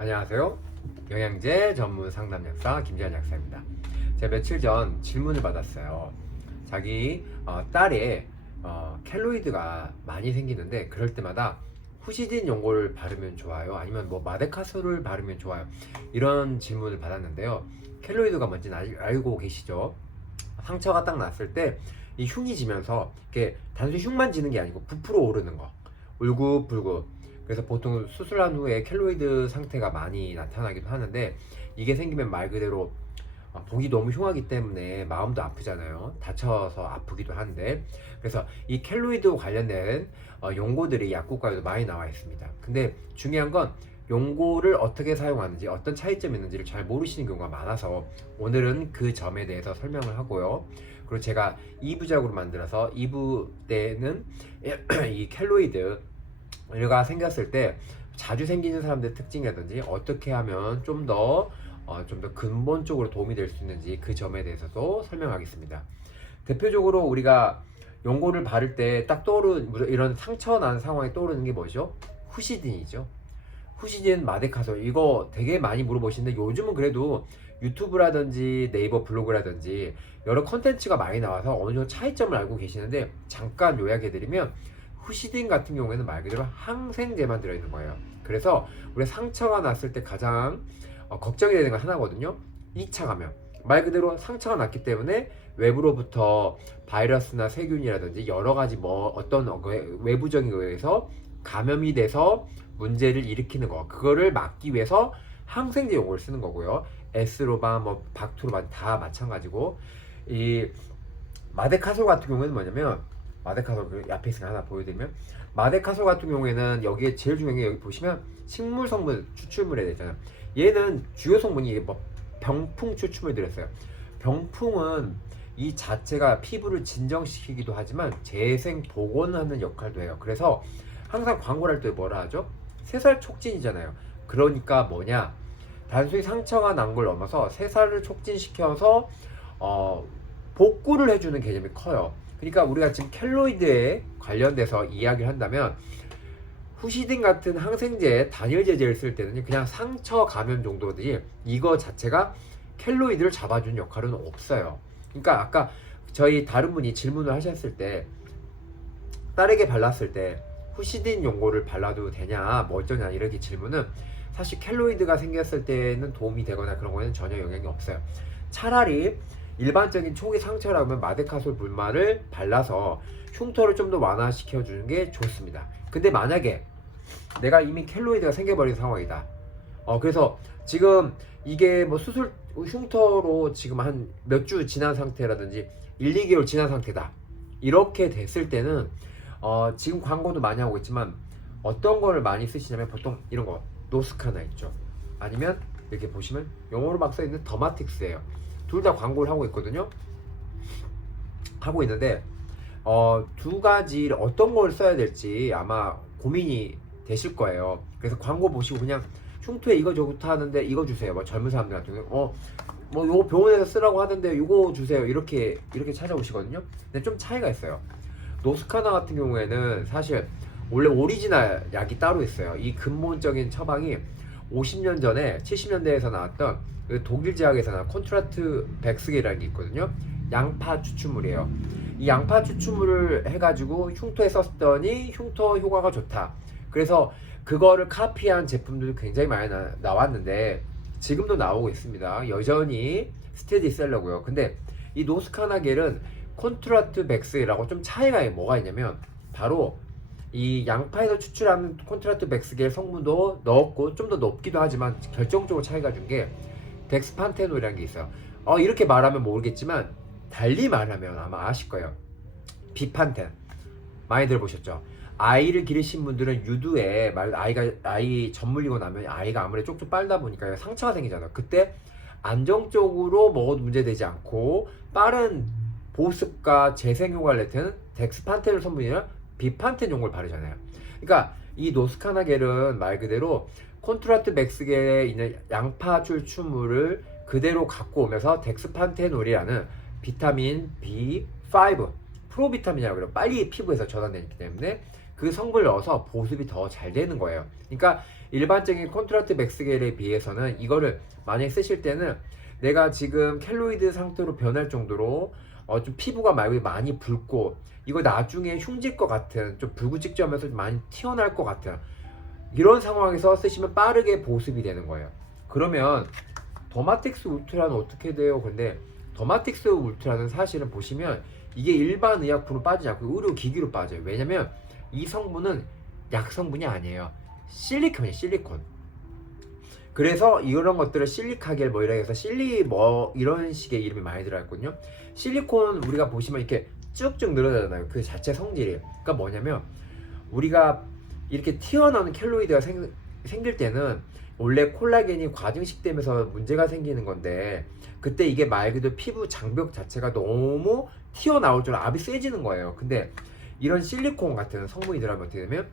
안녕하세요. 영양제 전문 상담 약사 김재환 약사입니다. 제가 며칠 전 질문을 받았어요. 자기 딸에 켈로이드가 많이 생기는데 그럴 때마다 후시딘 연고를 바르면 좋아요? 아니면 뭐 마데카솔을 바르면 좋아요? 이런 질문을 받았는데요. 켈로이드가 뭔지는 알고 계시죠? 상처가 딱 났을 때 이 흉이 지면서 이렇게 단순히 흉만 지는 게 아니고 부풀어 오르는 거, 울긋불긋. 그래서 보통 수술한 후에 켈로이드 상태가 많이 나타나기도 하는데, 이게 생기면 말 그대로 보기 너무 흉하기 때문에 마음도 아프잖아요. 다쳐서 아프기도 한데, 그래서 이 켈로이드 관련된 용고들이 약국가에도 많이 나와 있습니다. 근데 중요한 건 용고를 어떻게 사용하는지, 어떤 차이점이 있는지를 잘 모르시는 경우가 많아서 오늘은 그 점에 대해서 설명을 하고요. 그리고 제가 2부작으로 만들어서 2부 때는 이 켈로이드가 생겼을 때 자주 생기는 사람들의 특징이라든지 어떻게 하면 좀 더 근본적으로 도움이 될 수 있는지 그 점에 대해서도 설명하겠습니다. 대표적으로 우리가 연고를 바를 때 딱 떠오르는 이런 상처 난 상황에 떠오르는 게 뭐죠? 후시딘이죠. 후시딘, 마데카솔, 이거 되게 많이 물어보시는데 요즘은 그래도 유튜브라든지 네이버 블로그라든지 여러 컨텐츠가 많이 나와서 어느 정도 차이점을 알고 계시는데, 잠깐 요약해드리면 후시딘 같은 경우에는 말 그대로 항생제만 들어있는 거예요. 그래서 우리 상처가 났을 때 가장 걱정이 되는 건 하나거든요. 2차 감염. 말 그대로 상처가 났기 때문에 외부로부터 바이러스나 세균이라든지 여러 가지 뭐 어떤 외부적인 거에서 감염이 돼서 문제를 일으키는 거, 그거를 막기 위해서 항생제 용어를 쓰는 거고요. 에스로반, 뭐 박투로반 다 마찬가지고, 이 마데카솔 같은 경우에는 뭐냐면, 마데카솔 그 앞에 있으니까 하나 보여드리면, 마데카솔 같은 경우에는 여기에 제일 중요한 게, 여기 보시면 식물 성분 추출물에 되잖아요. 얘는 주요 성분이 뭐 병풍 추출물 들었어요. 병풍은 이 자체가 피부를 진정시키기도 하지만 재생 복원하는 역할도 해요. 그래서 항상 광고를 할 때 뭐라 하죠? 새살 촉진이잖아요. 그러니까 뭐냐, 단순히 상처가 난 걸 넘어서 새살을 촉진시켜서 복구를 해주는 개념이 커요. 그러니까 우리가 지금 켈로이드에 관련돼서 이야기를 한다면, 후시딘 같은 항생제 단일 제제를 쓸 때는 그냥 상처 감염 정도지 이거 자체가 켈로이드를 잡아주는 역할은 없어요. 그러니까 아까 저희 다른 분이 질문을 하셨을 때, 딸에게 발랐을 때 후시딘 용고를 발라도 되냐, 뭐 어쩌냐 이렇게 질문은, 사실 켈로이드가 생겼을 때는 도움이 되거나 그런 거에는 전혀 영향이 없어요. 차라리 일반적인 초기 상처라면 마데카솔 분말을 발라서 흉터를 좀 더 완화시켜 주는 게 좋습니다. 근데 만약에 내가 이미 켈로이드가 생겨버린 상황이다. 그래서 지금 이게 뭐 수술 흉터로 지금 한 몇 주 지난 상태라든지 1, 2개월 지난 상태다. 이렇게 됐을 때는 지금 광고도 많이 하고 있지만 어떤 거를 많이 쓰시냐면, 보통 이런 거 노스카나 있죠. 아니면 이렇게 보시면 영어로 막 써있는 더마틱스예요. 둘 다 광고를 하고 있거든요. 하고 있는데 두 가지 어떤 걸 써야 될지 아마 고민이 되실 거예요. 그래서 광고 보시고 그냥 흉터에 이거 좋다 하는데 이거 주세요. 뭐 젊은 사람들 같은 경우 뭐 요거 병원에서 쓰라고 하는데 요거 주세요. 이렇게 찾아오시거든요. 근데 좀 차이가 있어요. 노스카나 같은 경우에는 사실 원래 오리지널 약이 따로 있어요. 이 근본적인 처방이 50년 전에 70년대에서 나왔던 그 독일 제약에서 나온 콘트라트 백스게라는 게 있거든요. 양파 추출물이에요. 이 양파 추출물을 해가지고 흉터에 썼더니 흉터 효과가 좋다. 그래서 그거를 카피한 제품들도 굉장히 많이 나왔는데 지금도 나오고 있습니다. 여전히 스테디셀러고요. 근데 이 노스카나 겔은 콘트라트 백스라고 좀 차이가 뭐가 있냐면, 바로 이 양파에서 추출하는 콘트라트 백스겔 성분도 넣었고 좀 더 높기도 하지만 결정적으로 차이가 준 게 덱스판테놀이라는 게 있어요. 이렇게 말하면 모르겠지만 달리 말하면 아마 아실 거예요. 비판텐 많이 들어보셨죠? 아이를 기르신 분들은 유두에 아이 젖 물리고 나면 아이가 아무래도 쪽쪽 빨다 보니까 상처가 생기잖아요. 그때 안정적으로 먹어도 문제되지 않고 빠른 보습과 재생 효과를 내는 덱스판테놀 성분이나 비판텐 용을 바르잖아요. 그러니까 이 노스카나겔은 말 그대로 콘트라트 백스겔에 있는 양파 추출물을 그대로 갖고 오면서 덱스판테놀이라는 비타민 B5 프로비타민이라고 그래요. 빨리 피부에서 전환되기 때문에 그 성분을 넣어서 보습이 더 잘 되는 거예요. 그러니까 일반적인 콘트라스트 맥스겔에 비해서는 이거를 만약에 쓰실 때는 내가 지금 켈로이드 상태로 변할 정도로 좀 피부가 말고 많이 붉고 이거 나중에 흉질 것 같은 좀 불구직점에서 많이 튀어나올 것 같은 이런 상황에서 쓰시면 빠르게 보습이 되는 거예요. 그러면 더마틱스 울트라는 어떻게 돼요? 근데 더마틱스 울트라는 사실은 보시면 이게 일반 의약품으로 빠지지 않고 의료기기로 빠져요. 왜냐면 이 성분은 약 성분이 아니에요. 실리콘이에요. 실리콘. 그래서 이런 것들을 실리카겔 뭐 이렇게 해서 실리 뭐 이런 식의 이름이 많이 들어있거든요. 실리콘 우리가 보시면 이렇게 쭉쭉 늘어나잖아요. 그 자체 성질이. 그러니까 뭐냐면 우리가 이렇게 튀어나오는 켈로이드가 생길 때는 원래 콜라겐이 과증식되면서 문제가 생기는 건데 그때 이게 말 그대로 피부 장벽 자체가 너무 튀어나올 줄 압이 세지는 거예요. 근데 이런 실리콘 같은 성분이 들어가면 어떻게 되면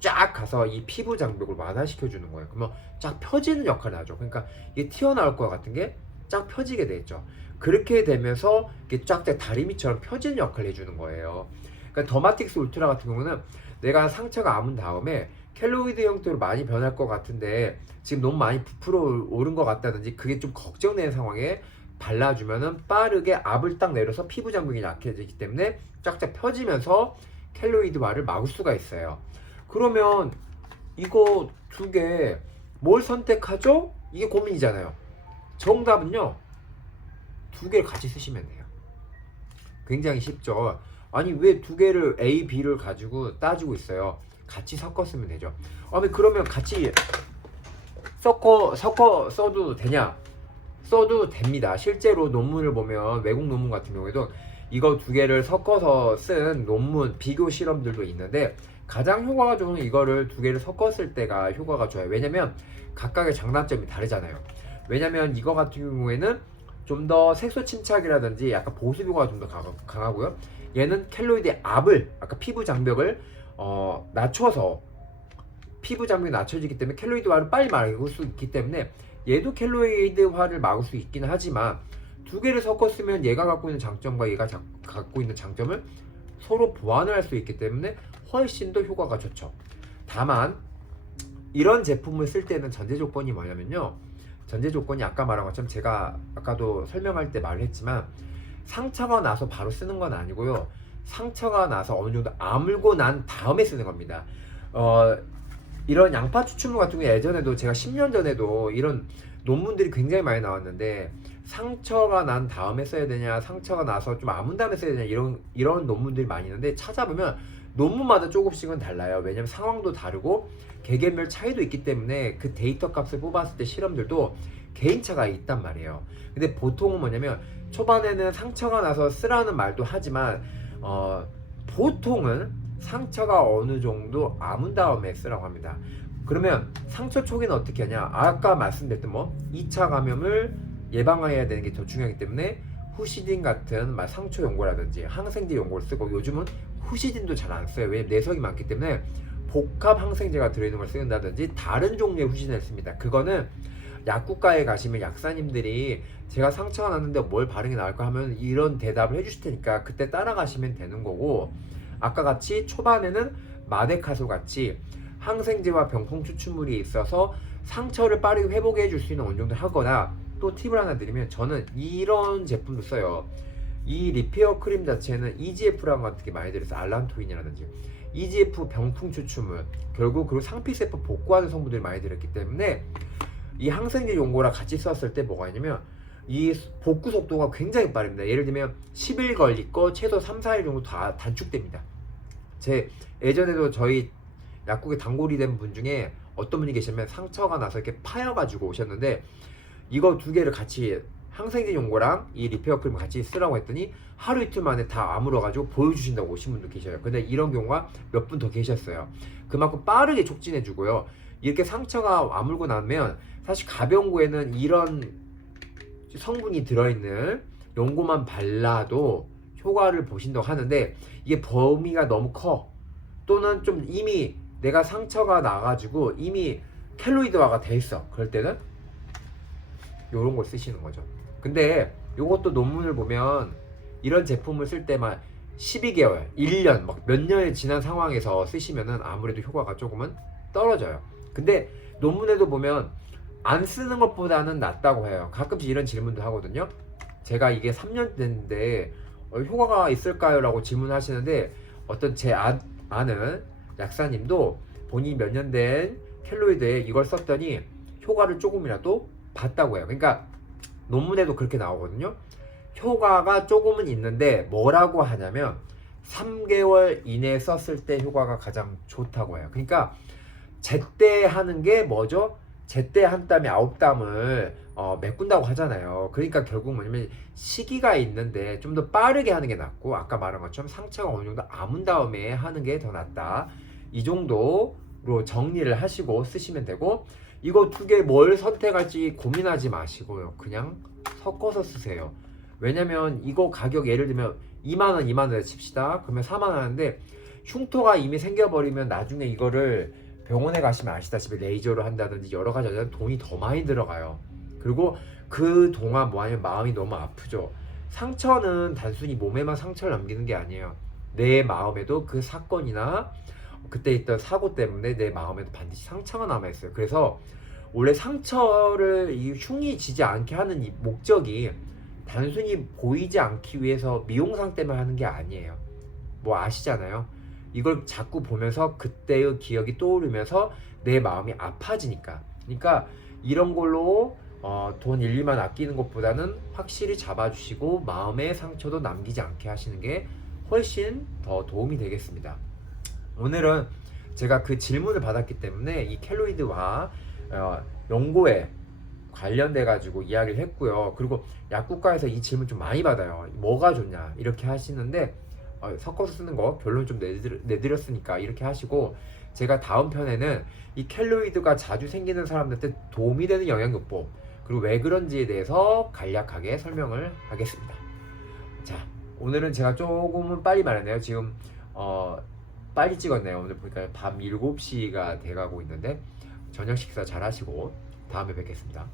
쫙 가서 이 피부 장벽을 완화시켜 주는 거예요. 그러면 쫙 펴지는 역할을 하죠. 그러니까 이게 튀어나올 것 같은 게 쫙 펴지게 되죠. 그렇게 되면서 이게 쫙 다리미처럼 펴지는 역할을 해주는 거예요. 그러니까 더마틱스 울트라 같은 경우는 내가 상처가 아문 다음에 켈로이드 형태로 많이 변할 것 같은데 지금 너무 많이 부풀어 오른 것 같다든지 그게 좀 걱정되는 상황에 발라주면은 빠르게 압을 딱 내려서 피부 장벽이 약해지기 때문에 쫙쫙 펴지면서 켈로이드화를 막을 수가 있어요. 그러면 이거 두 개 뭘 선택하죠? 이게 고민이잖아요. 정답은요, 두 개를 같이 쓰시면 돼요. 굉장히 쉽죠. 아니 왜 두 개를 A, B를 가지고 따지고 있어요. 같이 섞어 쓰면 되죠. 그러면 같이 섞어 써도 되냐? 써도 됩니다. 실제로 논문을 보면 외국 논문 같은 경우에도 이거 두 개를 섞어서 쓴 논문 비교 실험들도 있는데 가장 효과가 좋은 이거를 두 개를 섞었을 때가 효과가 좋아요. 왜냐면 각각의 장단점이 다르잖아요. 왜냐면 이거 같은 경우에는 좀 더 색소 침착이라든지 약간 보습 효과가 좀 더 강하고요. 얘는 켈로이드의 압을 아까 피부 장벽을 낮춰서 피부 장벽이 낮춰지기 때문에 켈로이드화를 빨리 막을 수 있기 때문에 얘도 켈로이드화를 막을 수 있긴 하지만 두 개를 섞었으면 얘가 갖고 있는 장점과 얘가 갖고 있는 장점을 서로 보완을 할 수 있기 때문에 훨씬 더 효과가 좋죠. 다만 이런 제품을 쓸 때는 전제 조건이 뭐냐면요, 전제 조건이 아까 말한 것처럼 제가 아까도 설명할 때 말을 했지만 상처가 나서 바로 쓰는 건 아니고요, 상처가 나서 어느 정도 아물고 난 다음에 쓰는 겁니다. 이런 양파 추출물 같은 경우 예전에도 제가 10년 전에도 이런 논문들이 굉장히 많이 나왔는데 상처가 난 다음에 써야 되냐, 상처가 나서 좀 아문 다음에 써야 되냐, 이런 논문들이 많이 있는데 찾아보면 논문마다 조금씩은 달라요. 왜냐면 상황도 다르고 개개별 차이도 있기 때문에 그 데이터 값을 뽑았을 때 실험들도 개인차가 있단 말이에요. 근데 보통은 뭐냐면 초반에는 상처가 나서 쓰라는 말도 하지만 보통은 상처가 어느 정도 아문 다음에 쓰라고 합니다. 그러면 상처 초기는 어떻게 하냐? 아까 말씀드렸던 2차 감염을 예방해야 되는 게 더 중요하기 때문에 후시딘 같은 상처 연고라든지 항생제 연고를 쓰고, 요즘은 후시딘도 잘 안 써요. 왜냐면 내성이 많기 때문에 복합 항생제가 들어있는 걸 쓴다든지 다른 종류의 후시딘을 씁니다. 그거는 약국가에 가시면 약사님들이 제가 상처가 났는데 뭘 바르는 게 나을까 하면 이런 대답을 해주실 테니까 그때 따라가시면 되는 거고, 아까 같이 초반에는 마데카소 같이 항생제와 병풍 추출물이 있어서 상처를 빠르게 회복해 줄 수 있는 어느 정도 하거나, 또 팁을 하나 드리면 저는 이런 제품도 써요. 이 리페어 크림 자체는 EGF라는 것 같은 게 많이 들어있어요. 알란토인이라든지 EGF 병풍 추출물, 결국 그리고 상피세포 복구하는 성분들이 많이 들어있기 때문에 이 항생제 용고랑 같이 썼을 때 뭐가 있냐면 이 복구 속도가 굉장히 빠릅니다. 예를 들면 10일 걸릴 거 최소 3, 4일 정도 다 단축됩니다. 제 예전에도 저희 약국에 단골이 된 분 중에 어떤 분이 계시면 상처가 나서 이렇게 파여가지고 오셨는데 이거 두 개를 같이 항생제 용고랑 이 리페어 크림을 같이 쓰라고 했더니 하루 이틀 만에 다 아물어가지고 보여주신다고 오신 분도 계셔요. 근데 이런 경우가 몇 분 더 계셨어요. 그만큼 빠르게 촉진해주고요. 이렇게 상처가 아물고 나면 사실 가벼운 거에는 이런 성분이 들어있는 연고만 발라도 효과를 보신다고 하는데 이게 범위가 너무 커, 또는 좀 이미 내가 상처가 나가지고 이미 켈로이드화가 돼 있어, 그럴 때는 요런 걸 쓰시는 거죠. 근데 요것도 논문을 보면 이런 제품을 쓸 때만 12개월, 1년 몇 년이 지난 상황에서 쓰시면은 아무래도 효과가 조금은 떨어져요. 근데 논문에도 보면 안 쓰는 것보다는 낫다고 해요. 가끔씩 이런 질문도 하거든요. 제가 이게 3년 됐는데 효과가 있을까요? 라고 질문하시는데 어떤 제 아는 약사님도 본인이 몇 년 된 켈로이드에 이걸 썼더니 효과를 조금이라도 봤다고 해요. 그러니까 논문에도 그렇게 나오거든요. 효과가 조금은 있는데 뭐라고 하냐면 3개월 이내에 썼을 때 효과가 가장 좋다고 해요. 그러니까 제때 하는 게 뭐죠? 제때 한 땀이 9땀을 메꾼다고 하잖아요. 그러니까 결국 뭐냐면 시기가 있는데 좀 더 빠르게 하는 게 낫고, 아까 말한 것처럼 상처가 어느 정도 아문 다음에 하는 게 더 낫다. 이 정도로 정리를 하시고 쓰시면 되고, 이거 두 개 뭘 선택할지 고민하지 마시고요. 그냥 섞어서 쓰세요. 왜냐면 이거 가격 예를 들면 2만원, 2만원에 칩시다. 그러면 4만원 하는데 흉터가 이미 생겨버리면 나중에 이거를 병원에 가시면 아시다시피 레이저로 한다든지 여러 가지 하자면 돈이 더 많이 들어가요. 그리고 그 동안 뭐하냐면 마음이 너무 아프죠. 상처는 단순히 몸에만 상처를 남기는 게 아니에요. 내 마음에도 그 사건이나 그때 있던 사고 때문에 내 마음에도 반드시 상처가 남아있어요. 그래서 원래 상처를 이 흉이 지지 않게 하는 이 목적이 단순히 보이지 않기 위해서 미용상 때문에 하는 게 아니에요. 뭐 아시잖아요. 이걸 자꾸 보면서 그때의 기억이 떠오르면서 내 마음이 아파지니까. 그러니까 이런 걸로 돈 1, 2만 아끼는 것보다는 확실히 잡아주시고 마음의 상처도 남기지 않게 하시는 게 훨씬 더 도움이 되겠습니다. 오늘은 제가 그 질문을 받았기 때문에 이 켈로이드와 연고에 관련돼 가지고 이야기를 했고요. 그리고 약국가에서 이 질문 좀 많이 받아요. 뭐가 좋냐 이렇게 하시는데 섞어서 쓰는 거 결론 좀 내드렸으니까 이렇게 하시고, 제가 다음 편에는 이 켈로이드가 자주 생기는 사람들한테 도움이 되는 영양요법, 그리고 왜 그런지에 대해서 간략하게 설명을 하겠습니다. 자, 오늘은 제가 조금은 빨리 말했네요. 지금 빨리 찍었네요. 오늘 보니까 밤 7시가 돼가고 있는데 저녁 식사 잘 하시고 다음에 뵙겠습니다.